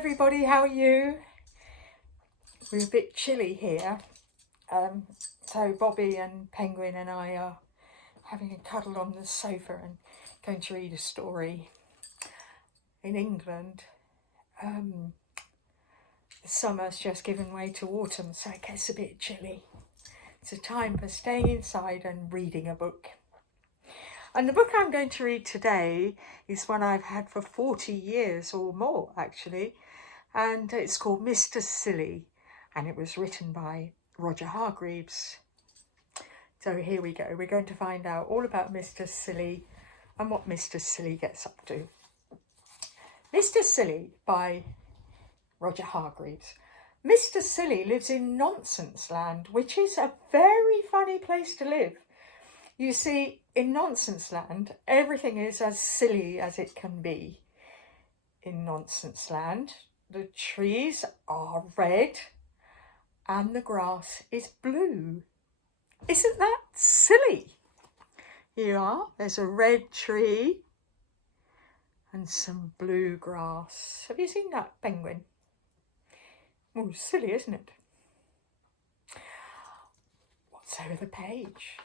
everybody, how are you? We're a bit chilly here, so Bobby and Penguin and I are having a cuddle on the sofa and going to read a story. In England, the summer's just given way to autumn, so it gets a bit chilly. It's a time for staying inside and reading a book. And the book I'm going to read today is one I've had for 40 years or more, actually. And it's called Mr. Silly, and it was written by Roger Hargreaves. So here we go. We're going to find out all about Mr. Silly and what Mr. Silly gets up to. Mr. Silly by Roger Hargreaves. Mr. Silly lives in Nonsense Land, which is a very funny place to live. You see, in Nonsense Land, everything is as silly as it can be. In Nonsense Land, the trees are red and the grass is blue. Isn't that silly? Here are, there's a red tree and some blue grass. Have you seen that, Penguin? Oh, silly, isn't it? What's over the page?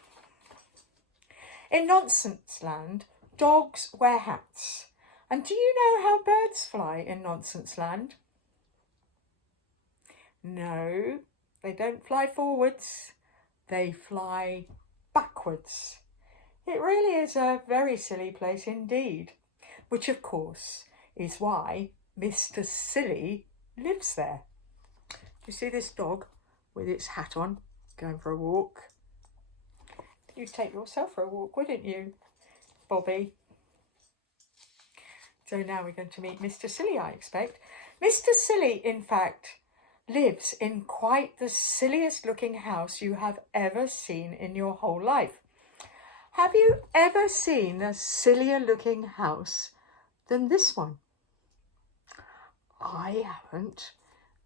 In Nonsense Land, dogs wear hats. And do you know how birds fly in Nonsense Land? No, they don't fly forwards, they fly backwards. It really is a very silly place indeed, which of course is why Mr. Silly lives there. Do you see this dog with its hat on, going for a walk? You'd take yourself for a walk, wouldn't you, Bobby? So now we're going to meet Mr. Silly, I expect. Mr. Silly, in fact, lives in quite the silliest looking house you have ever seen in your whole life. Have you ever seen a sillier looking house than this one? I haven't.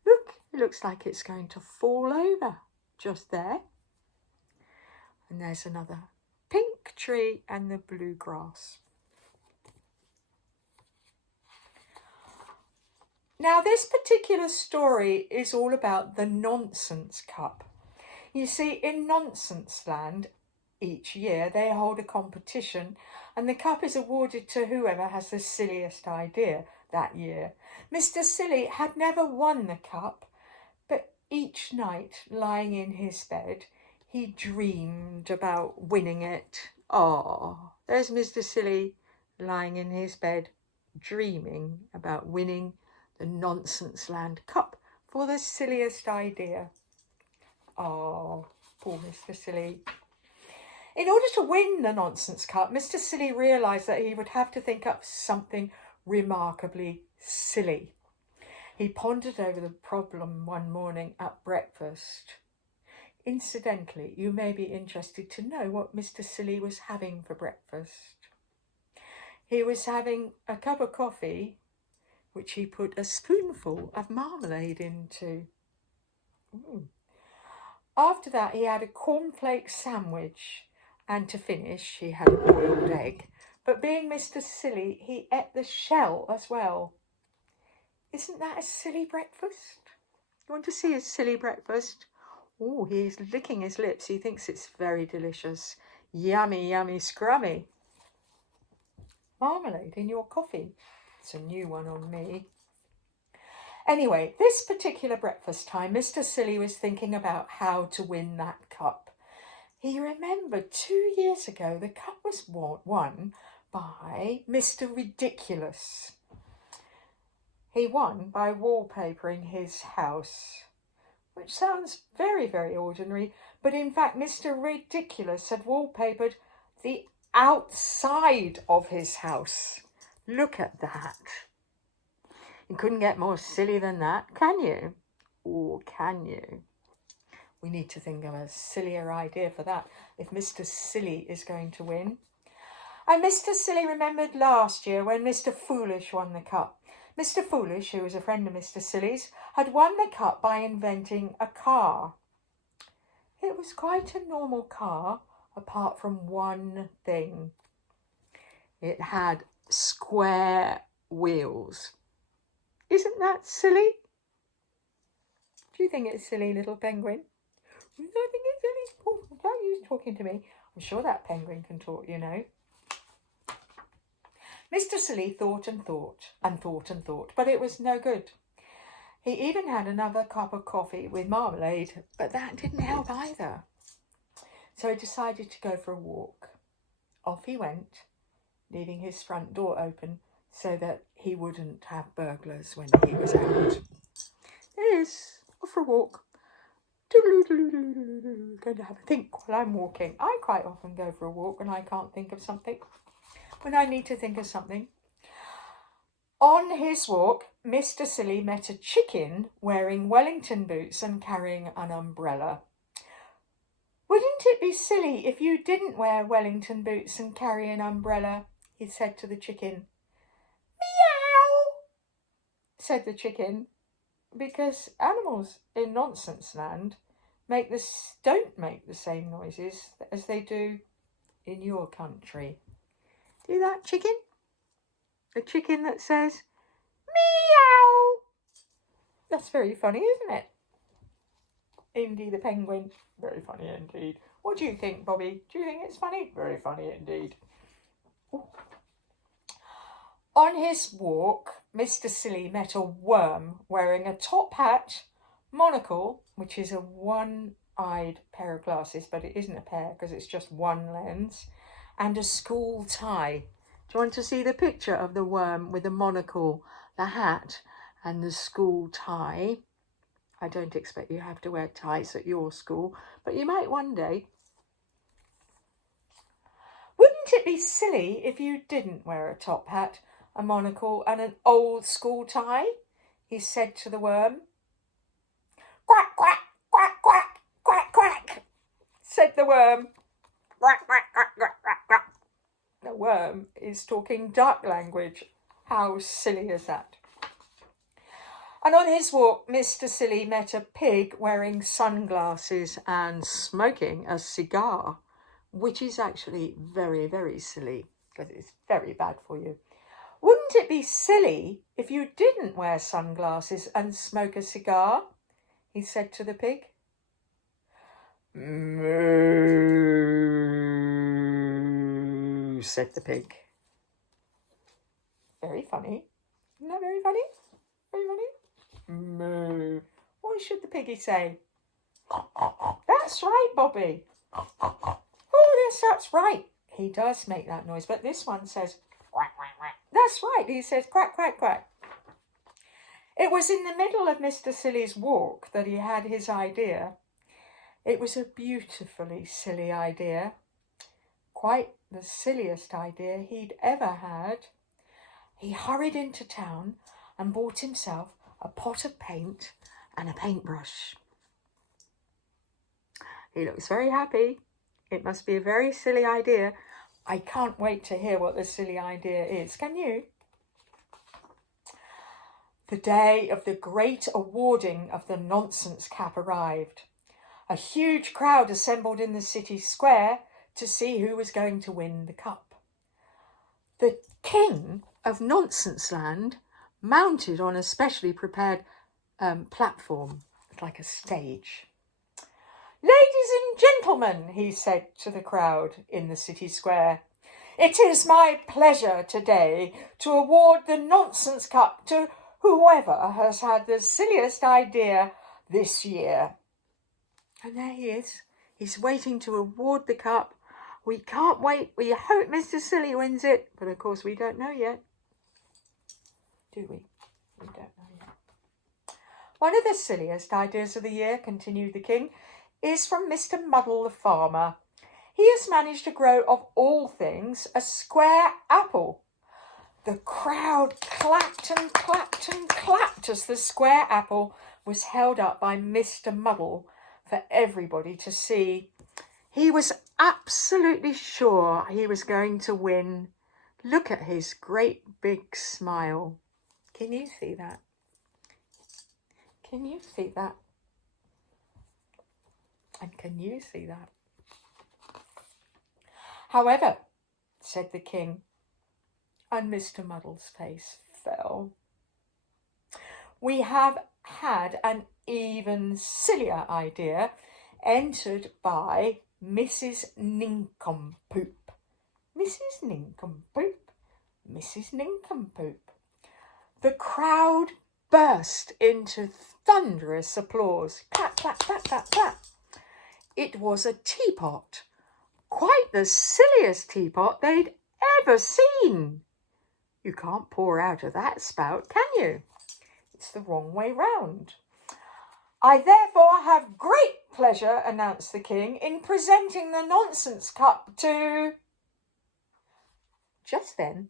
Look, it looks like it's going to fall over just there. And there's another pink tree and the blue grass. Now, this particular story is all about the Nonsense Cup. You see, in Nonsense Land, each year they hold a competition and the cup is awarded to whoever has the silliest idea that year. Mr. Silly had never won the cup, but each night, lying in his bed, he dreamed about winning it. Oh, there's Mr. Silly lying in his bed, dreaming about winning the Nonsense Land Cup for the silliest idea. Oh, poor Mr. Silly. In order to win the Nonsense Cup, Mr. Silly realised that he would have to think up something remarkably silly. He pondered over the problem one morning at breakfast. Incidentally, you may be interested to know what Mr. Silly was having for breakfast. He was having a cup of coffee, which he put a spoonful of marmalade into. After that, he had a cornflake sandwich, and to finish, he had a boiled egg. But being Mr. Silly, he ate the shell as well. Isn't that a silly breakfast? You want to see his silly breakfast? Oh, he's licking his lips. He thinks it's very delicious. Yummy, yummy, scrummy. Marmalade in your coffee. It's a new one on me. Anyway, this particular breakfast time, Mr. Silly was thinking about how to win that cup. He remembered 2 years ago the cup was won by Mr. Ridiculous. He won by wallpapering his house, which sounds very, very ordinary, but in fact Mr. Ridiculous had wallpapered the outside of his house. Look at that. You couldn't get more silly than that, can you? Or can you? We need to think of a sillier idea for that if Mr. Silly is going to win. And Mr. Silly remembered last year when Mr. Foolish won the cup. Mr. Foolish, who was a friend of Mr. Silly's, had won the cup by inventing a car. It was quite a normal car, apart from one thing. It had square wheels. Isn't that silly? Do you think it's silly, little penguin? I think it's silly. Oh, don't use talking to me. I'm sure that penguin can talk, you know. Mr. Silly thought and thought and thought and thought, but it was no good. He even had another cup of coffee with marmalade, but that didn't help either. So he decided to go for a walk. Off he went, leaving his front door open so that he wouldn't have burglars when he was out. There he is, off for a walk. Going to have a think while I'm walking. I quite often go for a walk when I can't think of something. When I need to think of something. On his walk, Mr. Silly met a chicken wearing Wellington boots and carrying an umbrella. Wouldn't it be silly if you didn't wear Wellington boots and carry an umbrella? He said to the chicken. Meow, said the chicken, because animals in Nonsense Land don't make the same noises as they do in your country. Do that, chicken? A chicken that says, meow. That's very funny, isn't it? Indy the penguin. Very funny indeed. What do you think, Bobby? Do you think it's funny? Very funny indeed. Ooh. On his walk, Mr. Silly met a worm wearing a top hat, monocle, which is a one-eyed pair of glasses, but it isn't a pair because it's just one lens, and a school tie. Do you want to see the picture of the worm with the monocle, the hat, and the school tie? I don't expect you have to wear ties at your school, but you might one day. Wouldn't it be silly if you didn't wear a top hat, a monocle, and an old school tie? He said to the worm. Quack, quack, quack, quack, quack, quack, said the worm. Quack, quack, quack, quack, quack, quack. The worm is talking duck language. How silly is that? And on his walk, Mr. Silly met a pig wearing sunglasses and smoking a cigar, which is actually very, very silly because it's very bad for you. Wouldn't it be silly if you didn't wear sunglasses and smoke a cigar? He said to the pig. Moo, said the pig. Very funny. Isn't that very funny? Very funny? Moo. What should the piggy say? That's right, Bobby. Oh, yes, that's right. He does make that noise, but this one says quack, quack, quack. That's right, he says quack, quack, quack. It was in the middle of Mr. Silly's walk that he had his idea. It was a beautifully silly idea. Quite the silliest idea he'd ever had. He hurried into town and bought himself a pot of paint and a paintbrush. He looks very happy. It must be a very silly idea. I can't wait to hear what the silly idea is. Can you? The day of the great awarding of the Nonsense Cap arrived. A huge crowd assembled in the city square to see who was going to win the cup. The King of Nonsense Land, mounted on a specially prepared platform, like a stage. Ladies and gentlemen, he said to the crowd in the city square, it is my pleasure today to award the Nonsense Cup to whoever has had the silliest idea this year. And there he is. He's waiting to award the cup. We can't wait. We hope Mr. Silly wins it. But of course we don't know yet. Do we? We don't know yet. One of the silliest ideas of the year, continued the King, is from Mr. Muddle the farmer. He has managed to grow, of all things, a square apple. The crowd clapped and clapped and clapped as the square apple was held up by Mr. Muddle for everybody to see. He was absolutely sure he was going to win. Look at his great big smile. Can you see that? Can you see that? And can you see that? However, said the King, and Mr. Muddle's face fell, we have had an even sillier idea entered by Mrs. Nincompoop. Mrs. Nincompoop, Mrs. Nincompoop. The crowd burst into thunderous applause. Clap, clap, clap, clap, clap. It was a teapot, quite the silliest teapot they'd ever seen. You can't pour out of that spout, can you? It's the wrong way round. I therefore have great pleasure, announced the king, in presenting the nonsense cup to... Just then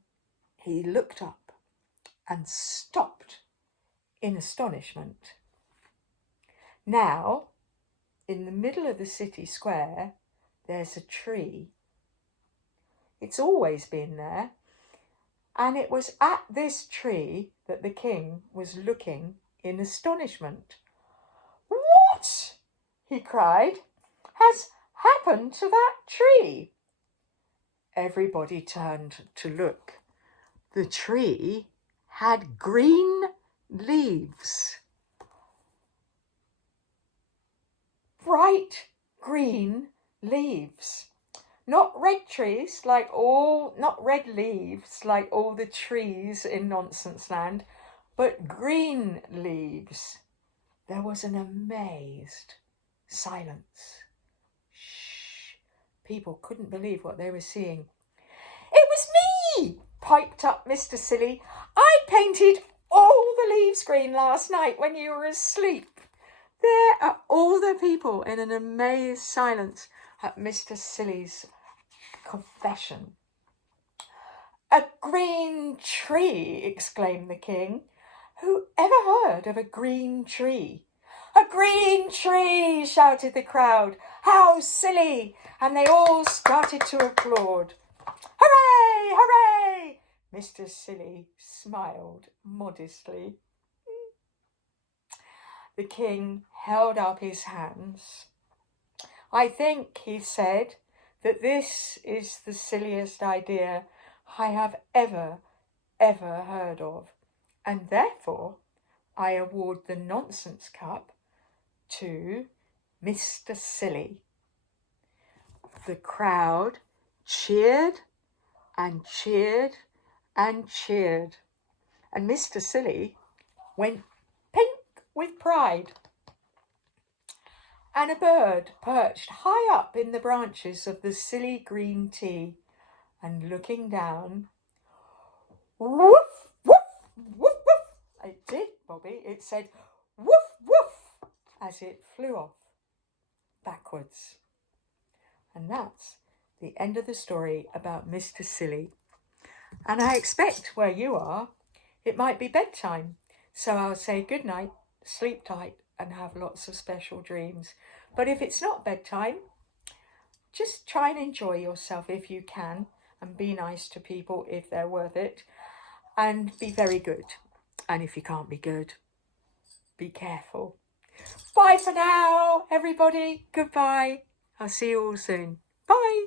he looked up and stopped in astonishment. Now, in the middle of the city square, there's a tree. It's always been there, and it was at this tree that the king was looking in astonishment. What, he cried, has happened to that tree? Everybody turned to look. The tree had green leaves. Bright green leaves. Not red leaves like all the trees in Nonsense Land, but green leaves. There was an amazed silence. Shh. People couldn't believe what they were seeing. It was me, piped up Mr. Silly. I painted all the leaves green last night when you were asleep. There are all the people in an amazed silence at Mr. Silly's confession. A green tree, exclaimed the king. Who ever heard of a green tree? A green tree, shouted the crowd. How silly! And they all started to applaud. Hooray! Hooray! Mr. Silly smiled modestly. The king held up his hands. I think, he said, that this is the silliest idea I have ever heard of, and therefore I award the Nonsense Cup to Mr. Silly. The crowd cheered and cheered and cheered, and Mr. Silly went pink with pride. And a bird perched high up in the branches of the silly green tea, and looking down, woof, woof, woof, woof. It did, Bobby. It said woof, woof, as it flew off backwards. And that's the end of the story about Mr. Silly. And I expect where you are, it might be bedtime. So I'll say good night, sleep tight, and have lots of special dreams. But if it's not bedtime, just try and enjoy yourself if you can, and be nice to people if they're worth it, and be very good. And if you can't be good, be careful. Bye for now, everybody. Goodbye. I'll see you all soon. Bye.